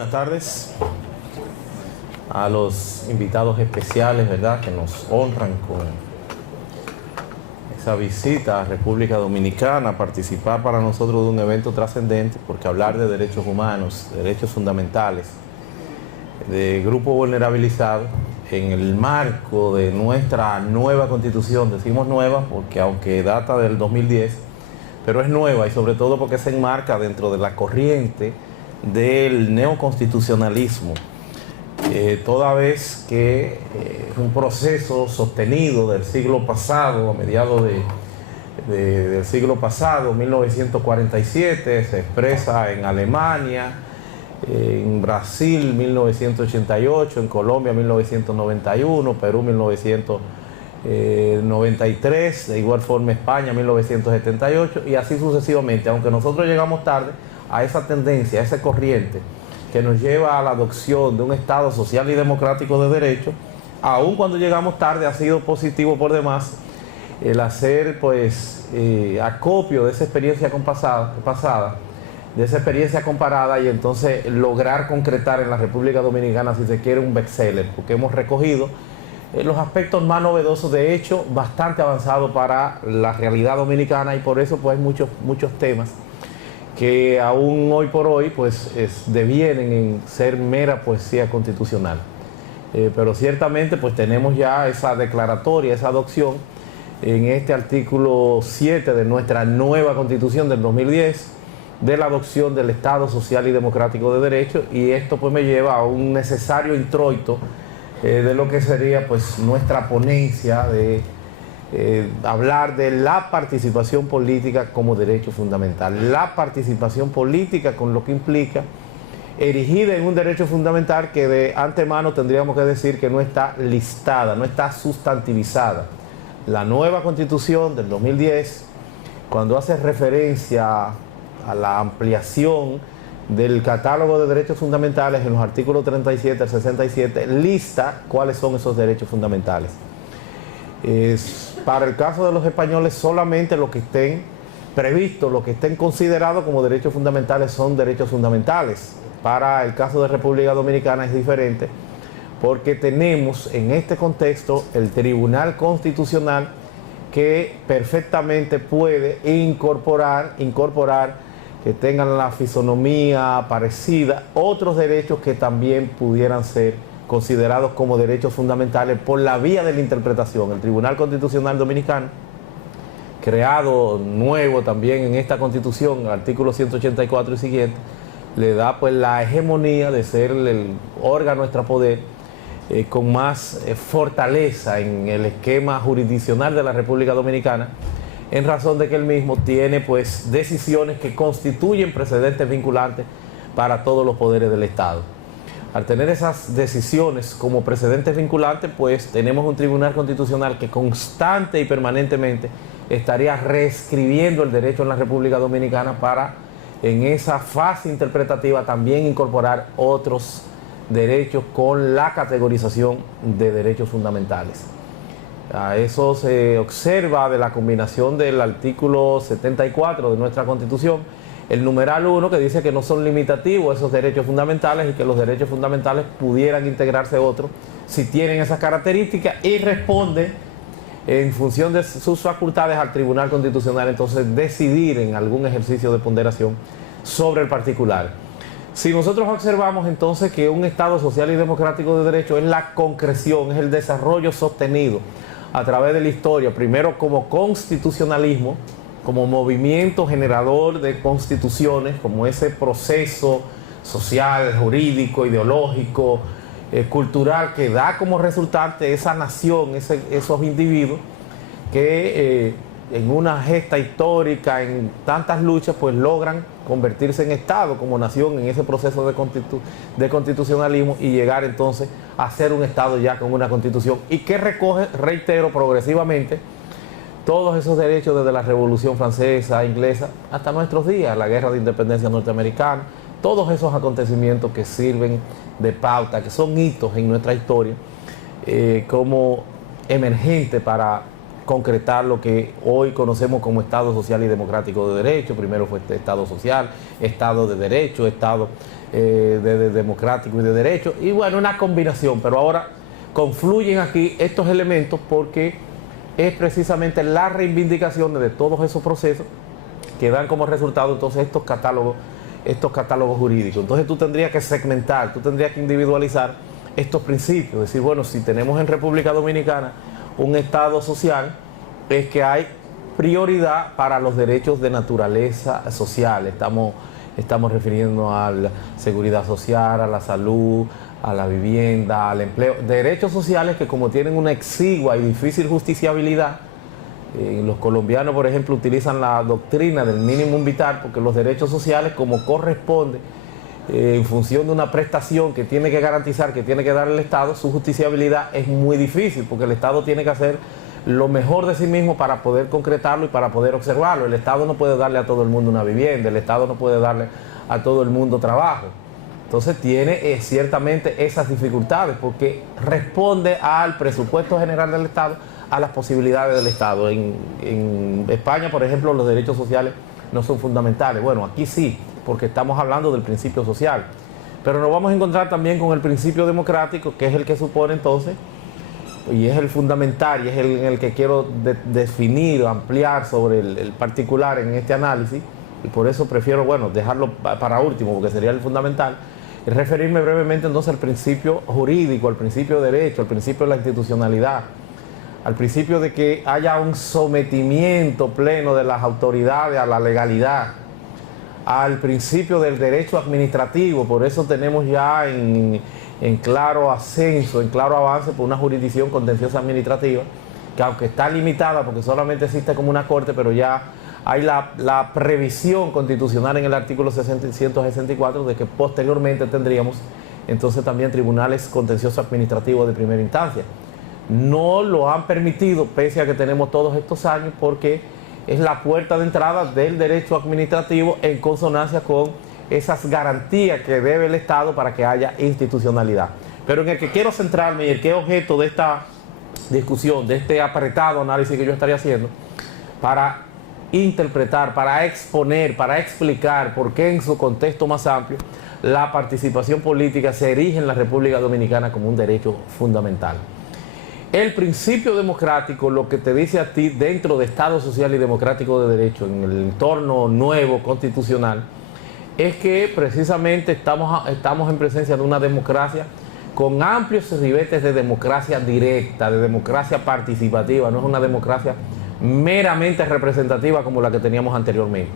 Buenas tardes a los invitados especiales, ¿verdad?, que nos honran con esa visita a República Dominicana, participar para nosotros de un evento trascendente, porque hablar de derechos humanos, derechos fundamentales, de grupos vulnerabilizados, en el marco de nuestra nueva Constitución, decimos nueva porque aunque data del 2010, pero es nueva y sobre todo porque se enmarca dentro de la corriente del neoconstitucionalismo, toda vez que es un proceso sostenido del siglo pasado, a mediados del siglo pasado, 1947, se expresa en Alemania, en Brasil 1988, en Colombia 1991, Perú 1993, de igual forma España 1978 y así sucesivamente, aunque nosotros llegamos tarde a esa tendencia, a esa corriente que nos lleva a la adopción de un Estado social y democrático de derecho. Aun cuando llegamos tarde, ha sido positivo por demás el hacer acopio de esa experiencia pasada, de esa experiencia comparada, y entonces lograr concretar en la República Dominicana, si se quiere, un bestseller, porque hemos recogido los aspectos más novedosos, de hecho bastante avanzados para la realidad dominicana, y por eso pues hay muchos temas que aún hoy por hoy devienen en ser mera poesía constitucional. Pero ciertamente pues tenemos ya esa declaratoria, esa adopción en este artículo 7 de nuestra nueva Constitución del 2010, de la adopción del Estado social y democrático de derecho, y esto pues me lleva a un necesario introito de lo que sería pues nuestra ponencia de hablar de la participación política como derecho fundamental. La participación política, con lo que implica, erigida en un derecho fundamental que de antemano tendríamos que decir que no está listada, no está sustantivizada. La nueva Constitución del 2010, cuando hace referencia a la ampliación del catálogo de derechos fundamentales en los artículos 37 al 67, lista cuáles son esos derechos fundamentales. Para el caso de los españoles, solamente lo que estén previstos, lo que estén considerados como derechos fundamentales son derechos fundamentales. Para el caso de República Dominicana es diferente, porque tenemos en este contexto el Tribunal Constitucional, que perfectamente puede incorporar que tengan la fisonomía parecida otros derechos que también pudieran ser considerados como derechos fundamentales por la vía de la interpretación. El Tribunal Constitucional Dominicano, creado nuevo también en esta Constitución, el artículo 184 y siguiente, le da pues la hegemonía de ser el órgano extrapoder con más fortaleza en el esquema jurisdiccional de la República Dominicana, en razón de que él mismo tiene pues decisiones que constituyen precedentes vinculantes para todos los poderes del Estado. Al tener esas decisiones como precedentes vinculantes, pues tenemos un Tribunal Constitucional que constante y permanentemente estaría reescribiendo el derecho en la República Dominicana para, en esa fase interpretativa, también incorporar otros derechos con la categorización de derechos fundamentales. A eso se observa de la combinación del artículo 74 de nuestra Constitución, el numeral 1, que dice que no son limitativos esos derechos fundamentales y que los derechos fundamentales pudieran integrarse otros si tienen esas características, y responde en función de sus facultades al Tribunal Constitucional entonces decidir en algún ejercicio de ponderación sobre el particular. Si nosotros observamos entonces que un Estado social y democrático de derecho es la concreción, es el desarrollo sostenido a través de la historia, primero como constitucionalismo, como movimiento generador de constituciones, como ese proceso social, jurídico, ideológico, cultural, que da como resultante esa nación, esos individuos que en una gesta histórica, en tantas luchas, pues logran convertirse en Estado como nación en ese proceso de constitucionalismo, y llegar entonces a ser un Estado ya con una Constitución, y que recoge, reitero, progresivamente todos esos derechos desde la Revolución Francesa, Inglesa, hasta nuestros días, la Guerra de Independencia norteamericana, todos esos acontecimientos que sirven de pauta, que son hitos en nuestra historia, como emergente para concretar lo que hoy conocemos como Estado social y democrático de derecho. Primero fue Estado social, Estado de derecho, Estado de democrático y de derecho, y bueno, una combinación, pero ahora confluyen aquí estos elementos porque es precisamente la reivindicación de todos esos procesos que dan como resultado entonces estos catálogos jurídicos. Entonces tú tendrías que segmentar, tú tendrías que individualizar estos principios, decir, bueno, si tenemos en República Dominicana un Estado social, es que hay prioridad para los derechos de naturaleza social. Estamos refiriendo a la seguridad social, a la salud, a la vivienda, al empleo. Derechos sociales que como tienen una exigua y difícil justiciabilidad, los colombianos, por ejemplo, utilizan la doctrina del mínimo vital porque los derechos sociales, como corresponde, en función de una prestación que tiene que garantizar, que tiene que dar el Estado, su justiciabilidad es muy difícil porque el Estado tiene que hacer lo mejor de sí mismo para poder concretarlo y para poder observarlo. El Estado no puede darle a todo el mundo una vivienda, el Estado no puede darle a todo el mundo trabajo. Entonces tiene ciertamente esas dificultades porque responde al presupuesto general del Estado, a las posibilidades del Estado. En España, por ejemplo, los derechos sociales no son fundamentales. Bueno, aquí sí, porque estamos hablando del principio social. Pero nos vamos a encontrar también con el principio democrático, que es el que supone entonces, y es el fundamental, y es el que quiero definir, ampliar sobre el particular en este análisis, y por eso prefiero, bueno, dejarlo para último, porque sería el fundamental, y referirme brevemente entonces al principio jurídico, al principio de derecho, al principio de la institucionalidad, al principio de que haya un sometimiento pleno de las autoridades a la legalidad, al principio del derecho administrativo. Por eso tenemos ya en claro ascenso, en claro avance por una jurisdicción contenciosa administrativa, que aunque está limitada porque solamente existe como una corte, pero ya hay la previsión constitucional en el artículo 164 de que posteriormente tendríamos entonces también tribunales contenciosos administrativos de primera instancia. No lo han permitido, pese a que tenemos todos estos años, porque es la puerta de entrada del derecho administrativo en consonancia con esas garantías que debe el Estado para que haya institucionalidad. Pero en el que quiero centrarme y el que es objeto de esta discusión, de este apretado análisis que yo estaría haciendo, para interpretar, para exponer, para explicar por qué en su contexto más amplio la participación política se erige en la República Dominicana como un derecho fundamental. El principio democrático lo que te dice a ti dentro de Estado social y democrático de derecho, en el entorno nuevo constitucional, es que precisamente estamos en presencia de una democracia con amplios ribetes de democracia directa, de democracia participativa. No es una democracia meramente representativa como la que teníamos anteriormente.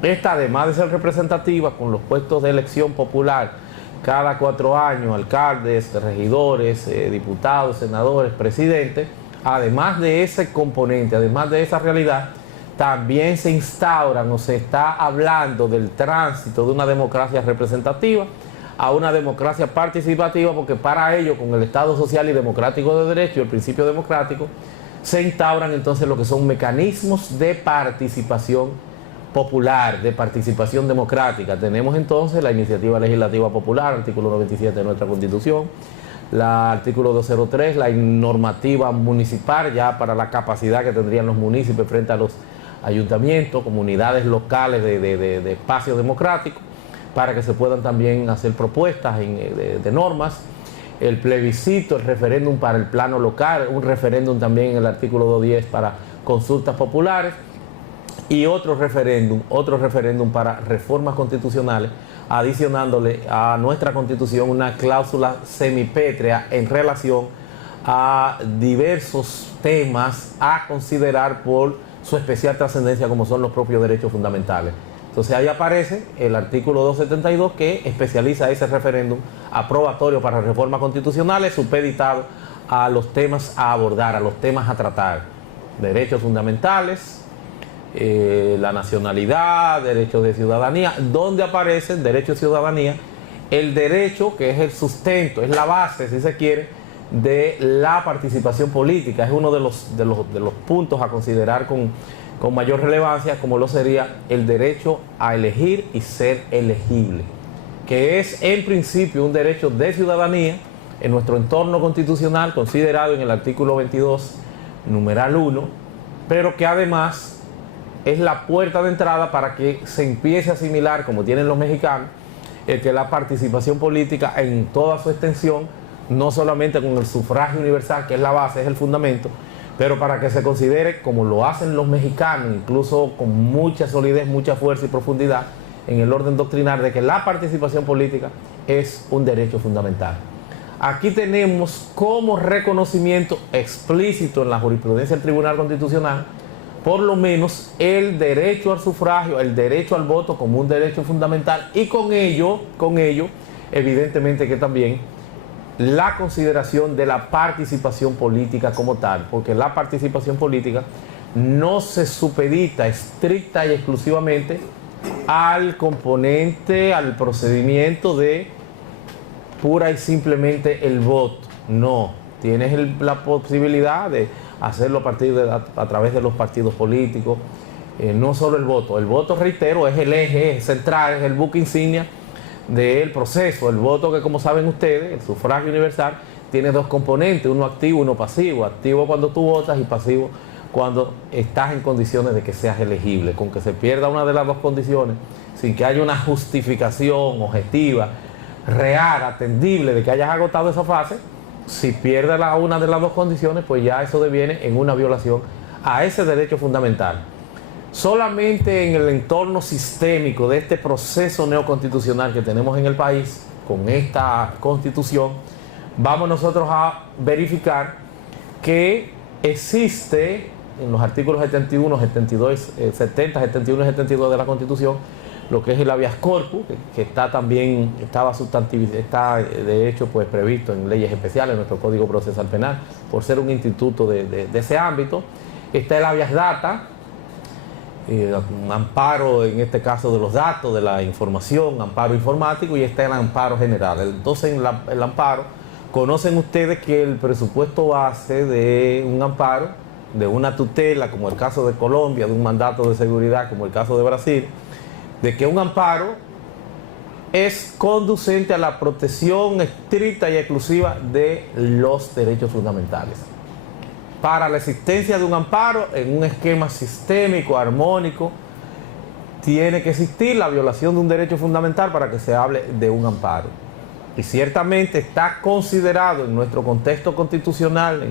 Esta, además de ser representativa, con los puestos de elección popular cada 4 años, alcaldes, regidores, diputados, senadores, presidentes, además de ese componente, además de esa realidad, también se instauran o se está hablando del tránsito de una democracia representativa a una democracia participativa, porque para ello, con el Estado social y democrático de derecho, el principio democrático, se instauran entonces lo que son mecanismos de participación popular, de participación democrática. Tenemos entonces la iniciativa legislativa popular, artículo 97 de nuestra Constitución, el artículo 203, la normativa municipal, ya para la capacidad que tendrían los municipios frente a los ayuntamientos, comunidades locales de espacios democráticos, para que se puedan también hacer propuestas de normas, el plebiscito, el referéndum para el plano local, un referéndum también en el artículo 210 para consultas populares, y otro referéndum para reformas constitucionales, adicionándole a nuestra Constitución una cláusula semipétrea en relación a diversos temas a considerar por su especial trascendencia, como son los propios derechos fundamentales. Entonces ahí aparece el artículo 272 que especializa ese referéndum aprobatorio para reformas constitucionales, supeditado a los temas a abordar, a los temas a tratar: derechos fundamentales, la nacionalidad, derechos de ciudadanía, donde aparecen derechos de ciudadanía, el derecho que es el sustento, es la base, si se quiere, de la participación política. Es uno de los puntos a considerar con mayor relevancia, como lo sería el derecho a elegir y ser elegible, que es en principio un derecho de ciudadanía en nuestro entorno constitucional, considerado en el artículo 22, numeral 1, pero que además es la puerta de entrada para que se empiece a asimilar, como tienen los mexicanos, el que la participación política en toda su extensión, no solamente con el sufragio universal, que es la base, es el fundamento, pero para que se considere, como lo hacen los mexicanos, incluso con mucha solidez, mucha fuerza y profundidad en el orden doctrinal, de que la participación política es un derecho fundamental. Aquí tenemos como reconocimiento explícito en la jurisprudencia del Tribunal Constitucional, por lo menos el derecho al sufragio, el derecho al voto como un derecho fundamental, y con ello, evidentemente que también la consideración de la participación política como tal, porque la participación política no se supedita estricta y exclusivamente al componente, al procedimiento de pura y simplemente el voto. No, tienes la posibilidad de hacerlo a través de los partidos políticos, no solo el voto, reitero, es el eje central, es el buque insignia del proceso. El voto, que como saben ustedes, el sufragio universal, tiene dos componentes, uno activo y uno pasivo. Activo cuando tú votas y pasivo cuando estás en condiciones de que seas elegible. Con que se pierda una de las dos condiciones, sin que haya una justificación objetiva, real, atendible de que hayas agotado esa fase, si pierdes una de las dos condiciones, pues ya eso deviene en una violación a ese derecho fundamental. Solamente en el entorno sistémico de este proceso neoconstitucional que tenemos en el país, con esta constitución, vamos nosotros a verificar que existe en los artículos 71, 72, 70, 71 y 72 de la Constitución, lo que es el habeas corpus, que está también, está de hecho pues previsto en leyes especiales, en nuestro Código Procesal Penal, por ser un instituto de ese ámbito. Está el habeas data, un amparo en este caso de los datos, de la información, amparo informático, y está el amparo general. Entonces en el amparo, conocen ustedes que el presupuesto base de un amparo, de una tutela, como el caso de Colombia, de un mandato de seguridad, como el caso de Brasil, de que un amparo es conducente a la protección estricta y exclusiva de los derechos fundamentales. Para la existencia de un amparo en un esquema sistémico, armónico, tiene que existir la violación de un derecho fundamental para que se hable de un amparo. Y ciertamente está considerado en nuestro contexto constitucional,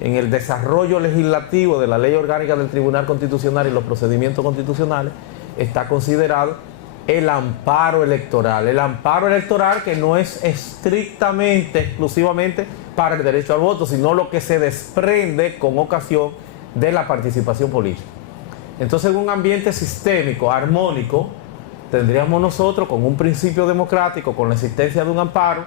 en el desarrollo legislativo de la Ley Orgánica del Tribunal Constitucional y los procedimientos constitucionales, está considerado el amparo electoral. El amparo electoral, que no es estrictamente, exclusivamente para el derecho al voto, sino lo que se desprende con ocasión de la participación política. Entonces, en un ambiente sistémico, armónico, tendríamos nosotros, con un principio democrático, con la existencia de un amparo,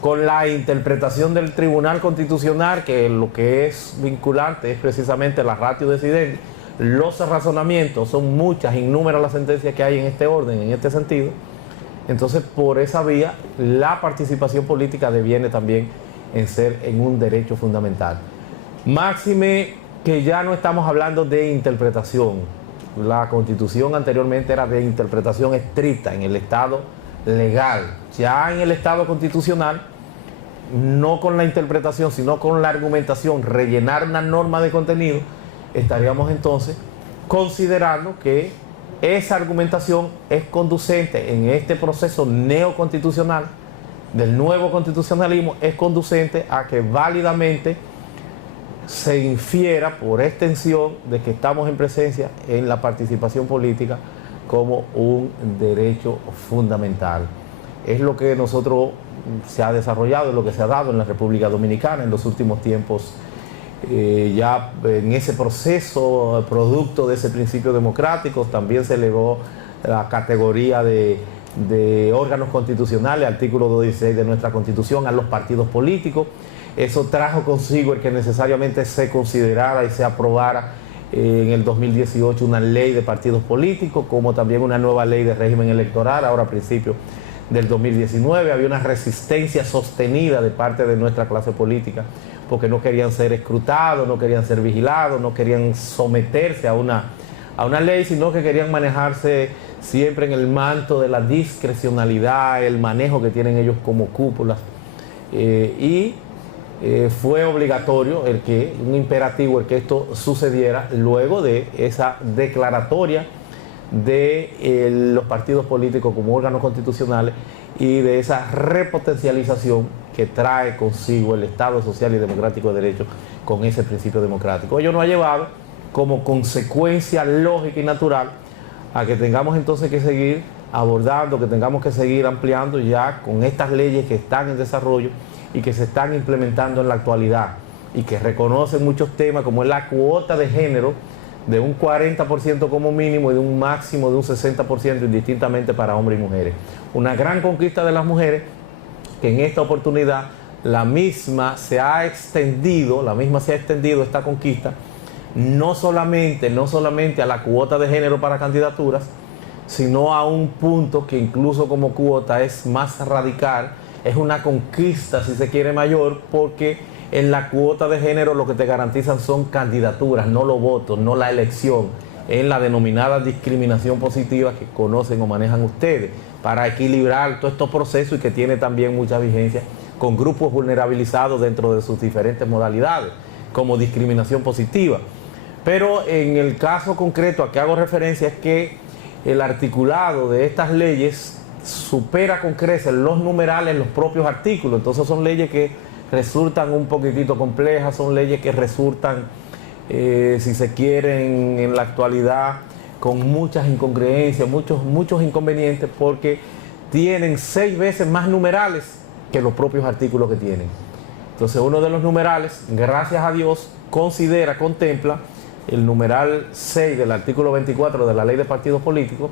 con la interpretación del Tribunal Constitucional, que lo que es vinculante es precisamente la ratio decidendi. Los razonamientos, son muchas, innúmeras las sentencias que hay en este orden, en este sentido. Entonces, por esa vía, la participación política deviene también en un derecho fundamental. Máxime que ya no estamos hablando de interpretación. La Constitución anteriormente era de interpretación estricta en el Estado legal. Ya en el Estado constitucional, no con la interpretación, sino con la argumentación, rellenar una norma de contenido, estaríamos entonces considerando que esa argumentación es conducente en este proceso neoconstitucional del nuevo constitucionalismo, es conducente a que válidamente se infiera por extensión de que estamos en presencia en la participación política como un derecho fundamental. Es lo que nosotros se ha desarrollado, es lo que se ha dado en la República Dominicana en los últimos tiempos. Ya en ese proceso, producto de ese principio democrático, también se elevó la categoría de órganos constitucionales, artículo 216 de nuestra Constitución, a los partidos políticos. Eso trajo consigo el que necesariamente se considerara y se aprobara en el 2018 una ley de partidos políticos, como también una nueva ley de régimen electoral, ahora a principios del 2019. Había una resistencia sostenida de parte de nuestra clase política, porque no querían ser escrutados, no querían ser vigilados, no querían someterse a una ley, sino que querían manejarse siempre en el manto de la discrecionalidad, el manejo que tienen ellos como cúpulas. Fue obligatorio, un imperativo el que esto sucediera luego de esa declaratoria de los partidos políticos como órganos constitucionales y de esa repotencialización que trae consigo el Estado social y democrático de derecho con ese principio democrático. Ello nos ha llevado como consecuencia lógica y natural a que tengamos entonces que seguir abordando, que tengamos que seguir ampliando ya con estas leyes que están en desarrollo y que se están implementando en la actualidad y que reconocen muchos temas como es la cuota de género de un 40% como mínimo y de un máximo de un 60% indistintamente para hombres y mujeres. Una gran conquista de las mujeres que en esta oportunidad la misma se ha extendido esta conquista no solamente a la cuota de género para candidaturas, sino a un punto que incluso como cuota es más radical, es una conquista si se quiere mayor, porque en la cuota de género lo que te garantizan son candidaturas, no los votos, no la elección, en la denominada discriminación positiva que conocen o manejan ustedes, para equilibrar todos estos procesos y que tiene también mucha vigencia con grupos vulnerabilizados dentro de sus diferentes modalidades, como discriminación positiva. Pero en el caso concreto a que hago referencia es que el articulado de estas leyes supera con creces los numerales en los propios artículos. Entonces son leyes que resultan un poquitito complejas, son leyes que resultan, si se quieren, en la actualidad con muchas incongruencias, muchos inconvenientes, porque tienen 6 veces más numerales que los propios artículos que tienen. Entonces uno de los numerales, gracias a Dios, contempla el numeral 6 del artículo 24 de la Ley de Partidos Políticos,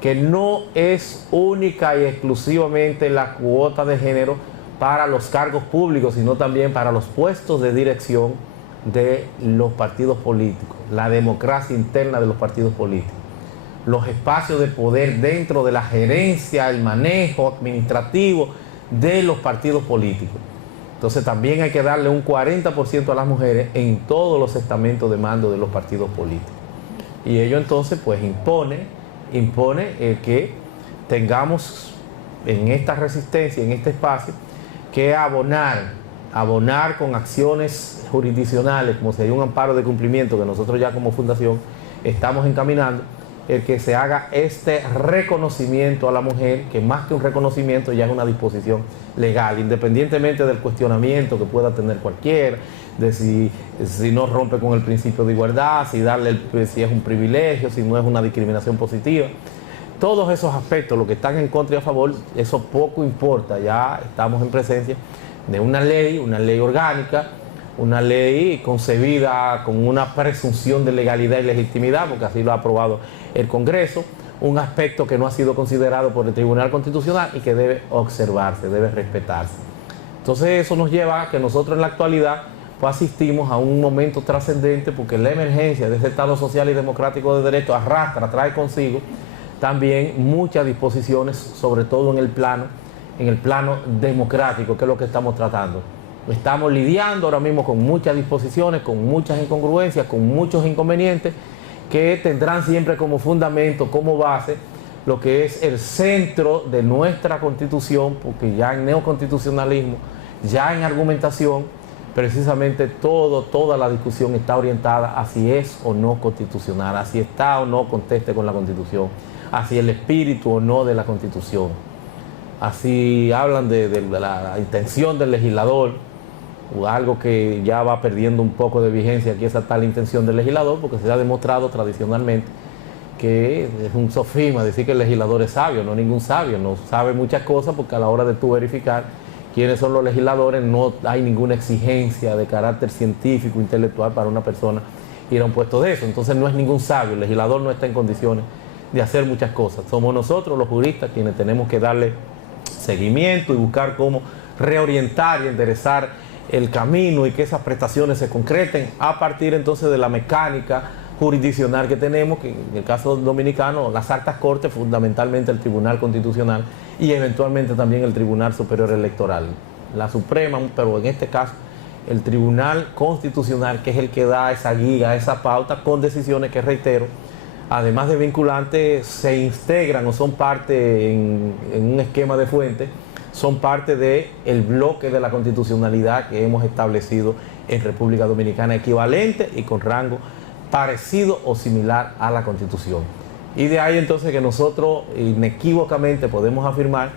que no es única y exclusivamente la cuota de género para los cargos públicos, sino también para los puestos de dirección de los partidos políticos, la democracia interna de los partidos políticos, los espacios de poder dentro de la gerencia, el manejo administrativo de los partidos políticos. Entonces también hay que darle un 40% a las mujeres en todos los estamentos de mando de los partidos políticos. Y ello entonces pues impone que tengamos en esta resistencia, en este espacio, que abonar con acciones jurisdiccionales, como sería un amparo de cumplimiento que nosotros ya como fundación estamos encaminando, el que se haga este reconocimiento a la mujer, que más que un reconocimiento ya es una disposición legal, independientemente del cuestionamiento que pueda tener cualquiera, de si no rompe con el principio de igualdad, si es un privilegio, si no es una discriminación positiva. Todos esos aspectos, lo que están en contra y a favor, eso poco importa. Ya estamos en presencia de una ley orgánica, una ley concebida con una presunción de legalidad y legitimidad, porque así lo ha aprobado el Congreso, un aspecto que no ha sido considerado por el Tribunal Constitucional y que debe observarse, debe respetarse. Entonces eso nos lleva a que nosotros en la actualidad pues asistimos a un momento trascendente, porque la emergencia de ese Estado social y democrático de derecho trae consigo también muchas disposiciones, sobre todo en el plano democrático, que es lo que estamos tratando. Estamos lidiando ahora mismo con muchas disposiciones, con muchas incongruencias, con muchos inconvenientes que tendrán siempre como fundamento, como base, lo que es el centro de nuestra Constitución, porque ya en neoconstitucionalismo, ya en argumentación, precisamente toda la discusión está orientada a si es o no constitucional, a si está o no conteste con la Constitución, hacia el espíritu o no de la Constitución. Así hablan de la intención del legislador, o algo que ya va perdiendo un poco de vigencia aquí, esa tal intención del legislador, porque se ha demostrado tradicionalmente que es un sofisma decir que el legislador es sabio. No es ningún sabio, no sabe muchas cosas, porque a la hora de tú verificar quiénes son los legisladores no hay ninguna exigencia de carácter científico, intelectual para una persona ir a un puesto de eso. Entonces no es ningún sabio, el legislador no está en condiciones de hacer muchas cosas. Somos nosotros los juristas quienes tenemos que darle seguimiento y buscar cómo reorientar y enderezar el camino y que esas prestaciones se concreten a partir entonces de la mecánica jurisdiccional que tenemos, que en el caso dominicano las altas cortes, fundamentalmente el Tribunal Constitucional y eventualmente también el Tribunal Superior Electoral, la Suprema, pero en este caso el Tribunal Constitucional, que es el que da esa guía, esa pauta, con decisiones que, reitero, además de vinculantes, se integran o son parte en un esquema de fuente, son parte del bloque de la constitucionalidad que hemos establecido en República Dominicana, equivalente y con rango parecido o similar a la Constitución. Y de ahí entonces que nosotros inequívocamente podemos afirmar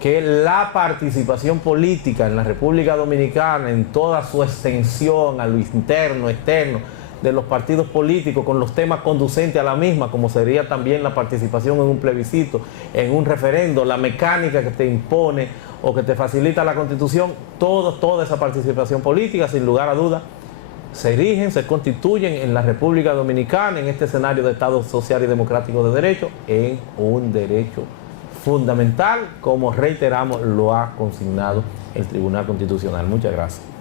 que la participación política en la República Dominicana, en toda su extensión a lo interno, externo, de los partidos políticos con los temas conducentes a la misma, como sería también la participación en un plebiscito, en un referendo, la mecánica que te impone o que te facilita la Constitución, toda esa participación política, sin lugar a dudas, se erigen, se constituyen en la República Dominicana, en este escenario de Estado social y democrático de derecho, en un derecho fundamental, como reiteramos, lo ha consignado el Tribunal Constitucional. Muchas gracias.